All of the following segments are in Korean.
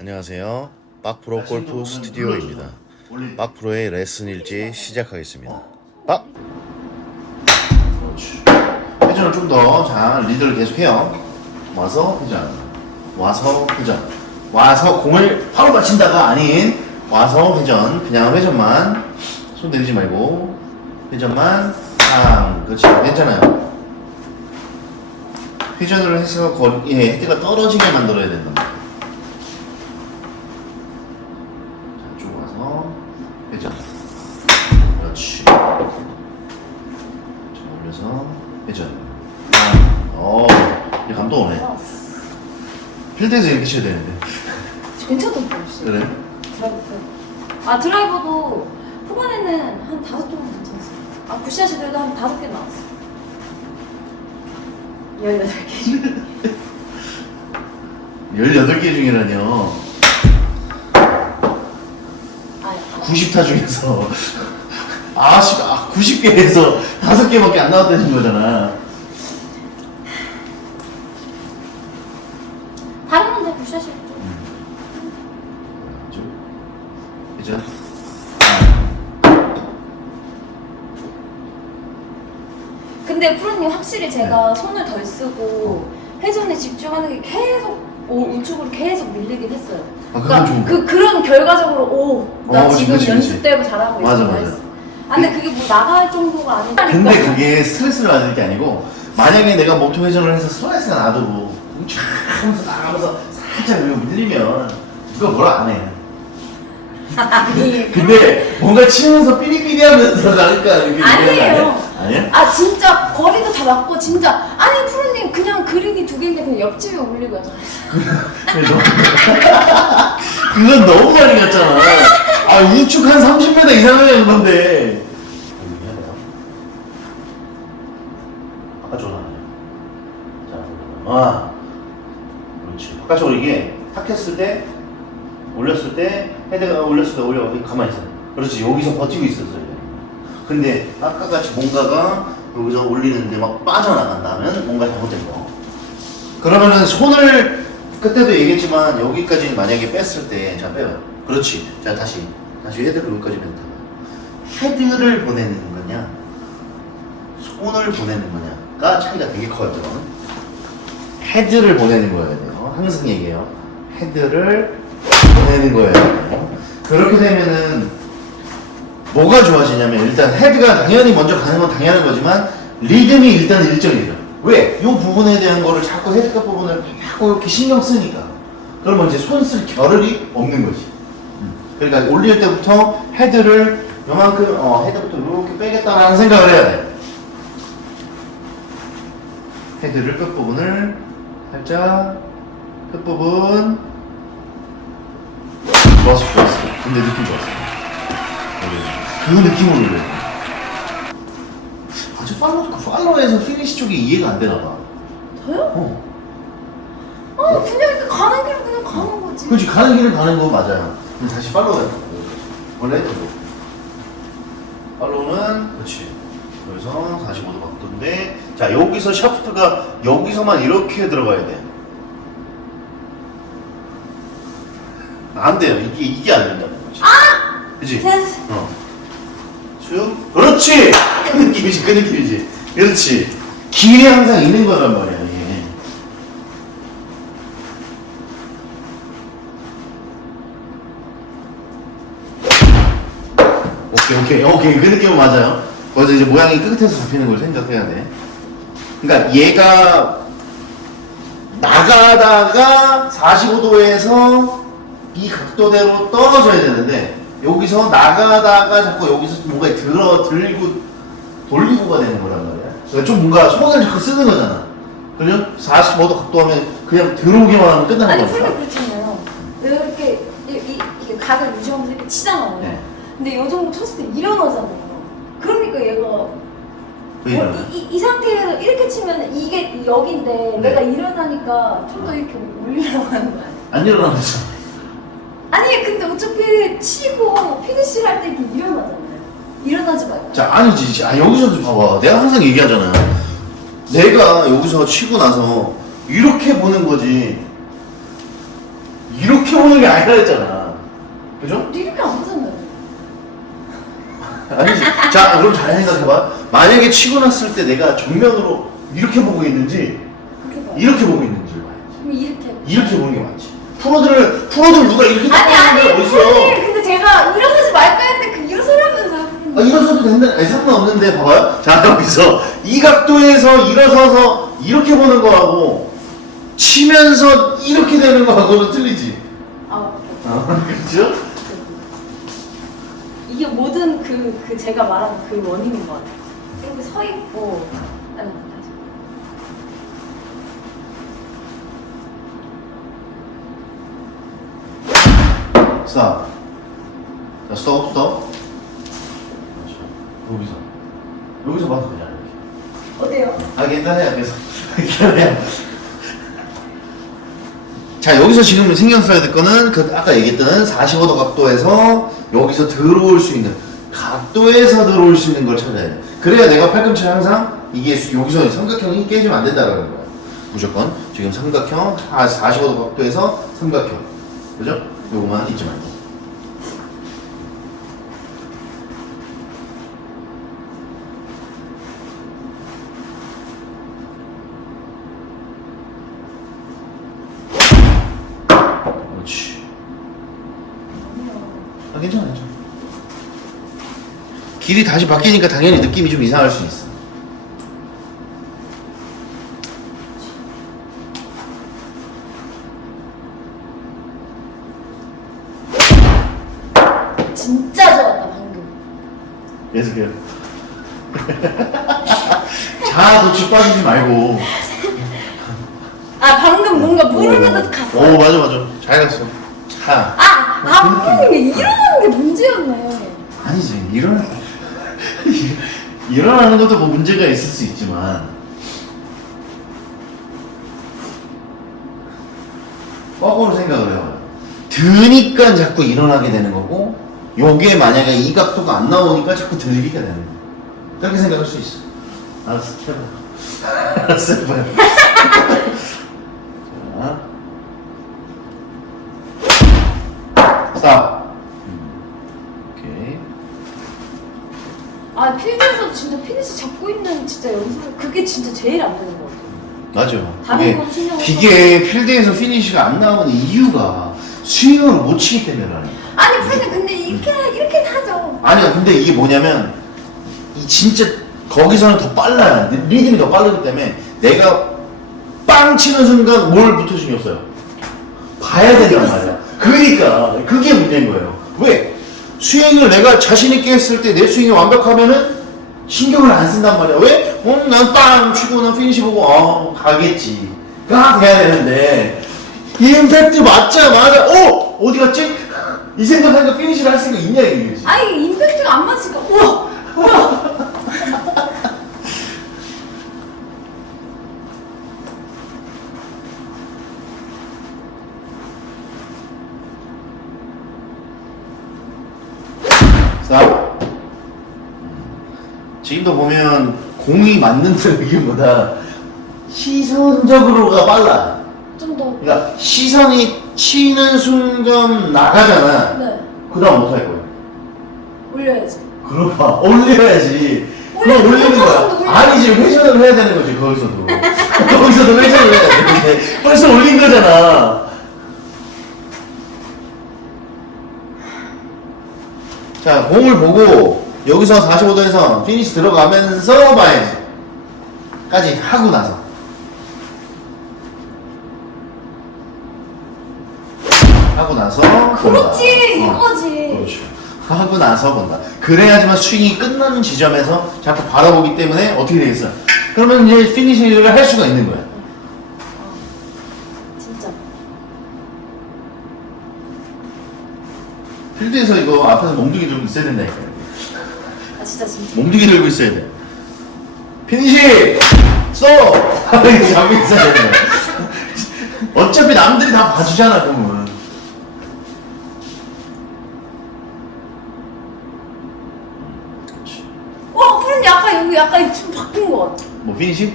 안녕하세요. 빡프로 골프 스튜디오입니다. 빡프로의 레슨 일지 시작하겠습니다. 빡! 그렇지. 회전을 좀 더, 자, 리드를 계속해요. 와서 회전. 와서 회전. 와서 공을 바로 맞힌다가 아닌, 와서 회전. 그냥 회전만. 손 내리지 말고. 회전만. 탕. 그렇지. 괜찮아요. 회전을 해서 거, 예, 헤드가 떨어지게 만들어야 된다. 올려서 회전. 어, 이 감도 오네. 필드에서 이렇게 쳐야 되는데. 괜찮던 거 없어. 그래? 드라이버. 아 드라이버도 후반에는 한 다섯 통은 괜찮았어. 아 굿샷이 그래도 한 다섯 개 나왔어. 18개 중. 18개 중이라뇨. 아, 90타 중에서. 아, 씨, 아 90개에서 5개밖에 안 나왔다는 거잖아. 다른 건데 굿샷이 좀. 쭉. 회전. 근데 프로님 확실히 제가 손을 덜 쓰고 회전에 집중하는 게 계속 오, 우측으로 계속 밀리긴 했어요. 아, 그건 좋은 그 그런 결과적으로 오, 나 어, 지금 그치, 그치. 연습대로 잘하고 맞아, 있구나 맞아. 했어. 아 근데 그게 뭐 나갈 정도가 아니니까. 근데 그게 스트레스를 받을 게 아니고, 만약에 내가 모토 회전을 해서 스트레스가 나도, 촥 하면서 나가면서 살짝 이렇게 밀리면, 누가 뭐라 안 해. 아니, 근데 뭔가 치면서 삐리삐리 하면서 나니까 이렇게 아니에요. 아니야? 아 진짜 거리도 다 맞고 진짜 아니 프로님 그냥 그리기 두 개인데 그냥 옆집에 올리고 약간 그래서 그건 너무 많이 갔잖아. 아 우측 한 30m 이상을 간 건데. 아까 전화. 자, 아, 그렇지. 바깥쪽으로 이게 탁했을 때, 올렸을 때, 헤드가 올렸을 때 올려 가만히 있어. 그렇지. 여기서 버티고 있었어요. 근데 아까 같이 뭔가가 여기서 올리는데 막 빠져나간다면 뭔가 잘못된 거. 그러면은 손을 그때도 얘기했지만 여기까지 만약에 뺐을 때 자 빼요. 그렇지. 자 다시 다시 헤드 여기까지 뺀다. 헤드를 보내는 거냐, 손을 보내는 거냐가 차이가 되게 커요. 헤드를 보내는 거예요. 항상 얘기해요. 헤드를 보내는 거예요. 그렇게 되면은 뭐가 좋아지냐면 일단 헤드가 당연히 먼저 가는 건 당연한 거지만 리듬이 일단 일정이죠. 왜? 이 부분에 대한 거를 자꾸 헤드값 부분을 자꾸 이렇게 신경 쓰니까. 그러면 이제 손 쓸 겨를이 없는 거지. 음. 그러니까 올릴 때부터 헤드를 요만큼 어, 헤드부터 이렇게 빼겠다라는 생각을 해야 돼. 헤드를 끝 부분을 살짝 끝 부분 좋았어 좋았어. 근데 느낌 좋았어. 그 느낌으로 그래. 아주 팔로 그 팔로에서 피니시 쪽이 이해가 안 되나 봐. 저요? 어. 아 그냥 이렇게 가는 길은 그냥 가는 거지 그렇지 가는 길은 가는 거 맞아요. 다시 팔로우가 원래 했던 거. 팔로우는 그렇지. 그래서 45도 각도인데 자 여기서 샤프트가 여기서만 이렇게 들어가야 돼. 안 돼요. 이게 이게 안 된다는 거지. 아! 그지? 됐어. 어. 쭉. 그렇지! 그 느낌이지, 그 느낌이지. 그렇지. 길이 항상 있는 거란 말이야, 이게. 오케이, 오케이, 오케이. 그 느낌은 맞아요. 거기서 이제 모양이 끝에서 잡히는 걸 생각해야 돼. 그러니까 얘가 나가다가 45도에서 이 각도대로 떨어져야 되는데 여기서 나가다가 자꾸 여기서 뭔가 들어 들고 돌리고가 되는 거란 말이야. 그러니까 좀 뭔가 손을 자꾸 쓰는 거잖아. 그죠? 45도 각도 하면 그냥 들어오기만 하면 끝나는 아니 거니까. 프로님 그렇잖아요 내가 이렇게 이, 이, 이게 각을 유지하면서 이렇게 치잖아요 네. 근데 요 정도 쳤을 때 일어나잖아요 그러니까 얘가 왜 이러나? 어, 이, 이, 이 상태에서 이렇게 치면 이게 여긴데 네. 내가 일어나니까 좀 더 이렇게 올리려고 하는 거야 안. 아니 근데 어차피 치고 피니시를 할 때 이렇게 일어나잖아요 일어나지 말고 자 아니지. 아 여기서도 봐봐. 내가 항상 얘기하잖아. 내가 여기서 치고 나서 이렇게 보는 거지. 이렇게 보는 게 아니라 했잖아. 그죠? 이렇게 안 보잖아요. 아니지. 자, 그럼 잘 생각해봐. 만약에 치고 났을 때 내가 정면으로 이렇게 보고 있는지, 그렇게 봐요. 이렇게 보고 봐야지. 그럼 이렇게. 이렇게 보는 게 맞지. 프로들, 프로들 누가 이렇게 아니 딱 아니 보는 게 어딨어? 프로님 근데 제가 일어서지 말까 했는데 그 일어서라면서요. 아, 일어서도 된다. 아니, 상관없는데, 봐봐요. 자, 여기서 이 각도에서 일어서서 이렇게 보는 거하고 치면서 이렇게 되는 거하고는 틀리지. 아. 아, 그렇죠? 이게 모든 그, 그 제가 말한 그 원인인 것 같아요. 이렇게 서 있고, 아니, 스탑. 자, 스톱, 스톱. 여기서. 여기서 봐도 되잖아, 이렇게. 어때요? 아, 괜찮아요. 괜찮아요. 자, 여기서 지금 신경 써야 될 거는, 그, 아까 얘기했던 45도 각도에서 여기서 들어올 수 있는, 각도에서 들어올 수 있는 걸 찾아야 돼. 그래야 내가 팔꿈치 항상 이게 수- 여기서 삼각형이 깨지면 안 된다라는 거야. 무조건. 지금 삼각형, 45도 각도에서 삼각형. 그죠? 요거만 잊지 말고. 아, 괜찮아, 괜찮아. 길이 다시 바뀌니까 당연히 느낌이 좀 이상할 수 있어. 진짜 좋았다, 방금. 계속해요. 자, 도치 빠지지 말고. 아, 방금 뭔가 모르는 듯 갔어. 오, 맞아, 맞아. 잘 갔어. 자. 아, 아, 프로님, 일어나는 게 문제였네. 아니지, 일어나. 일어나는 것도 뭐 문제가 있을 수 있지만. 거꾸로 생각을 해요. 드니까 자꾸 일어나게 되는 거고, 요게 만약에 이 각도가 안 나오니까 자꾸 들리게 되는 거야. 그렇게 생각할 수 있어. 알았어, 해봐. 알았어, 해봐요. 자. 스탑. 오케이. 아, 필드에서도 진짜 피니시 잡고 있는 진짜 연습, 그게 진짜 제일 안 되는 것 같아요. 맞아. 다른 이게, 건 신경 못 이게 필드에서 피니시가 안 나오는 이유가 스윙을 못 치기 때문이라는 거야. 아니, 프로님, 근데 이렇게, 이렇게 하죠. 아니야, 근데 이게 뭐냐면, 이 진짜 거기서는 더 빨라요. 리듬이 더 빠르기 때문에 내가 빵 치는 순간 뭘 붙어 신경 써요? 봐야 된단 말이야. 그러니까, 그게 문제인 거예요. 왜? 스윙을 내가 자신 있게 했을 때 내 스윙이 완벽하면은 신경을 안 쓴단 말이야. 왜? 어, 난빵 치고는 피니시 보고, 어, 가겠지. 가 돼야 되는데, 임팩트 맞자마자, 어? 어디 갔지? 이 생각하니까 피니시를 할 수가 있냐, 이게. 아니, 임팩트가 안 맞으니까, 우와! 우와! 자, 지금도 보면 공이 맞는 느낌보다 시선적으로가 빨라. 좀 더. 그러니까 시선이 치는 순간 나가잖아. 네. 그 다음 못 할 거야. 올려야지. 그럼 봐. 올려야지. 올려, 그럼 올리는 거야. 아니지, 회전을 해야 되는 거지, 거기서도. 거기서도 회전을 해야 되는데. 벌써 올린 거잖아. 자, 공을 보고, 여기서 45도에서 피니시 들어가면서 봐야지. 까지 하고 나서. 하고 나서. 그렇지. 어. 이거지. 그렇죠. 하고 나서 본다. 그래야지만 스윙이 끝나는 지점에서 자꾸 바라보기 때문에 어떻게 되겠어? 그러면 이제 피니시를 할 수가 있는 거야. 진짜. 필드에서 이거 앞에서 몸뚱이 들고 있어야 된다니까. 아, 진짜, 진짜. 몸뚱이 들고 있어야 돼. 피니시! 쏘! 이렇게 잡고 있어야 돼. 어차피 남들이 다 봐주잖아, 그러면. 와, 프로님 아까 여기 약간 좀 바뀐 것 같아. 뭐 피니시?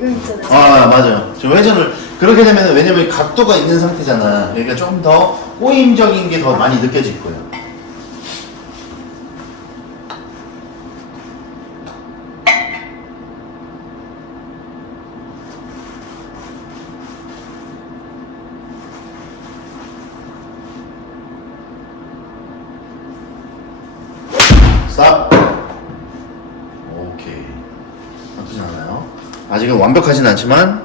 여기 있잖아 요. 아, 맞아요. 저 회전을 그렇게 되면 왜냐면 각도가 있는 상태잖아. 그러니까 좀 더 꼬임적인 게 더 많이 느껴질 거예요. 스탑. 오케이. 나쁘지 않아요. 아직은 완벽하진 않지만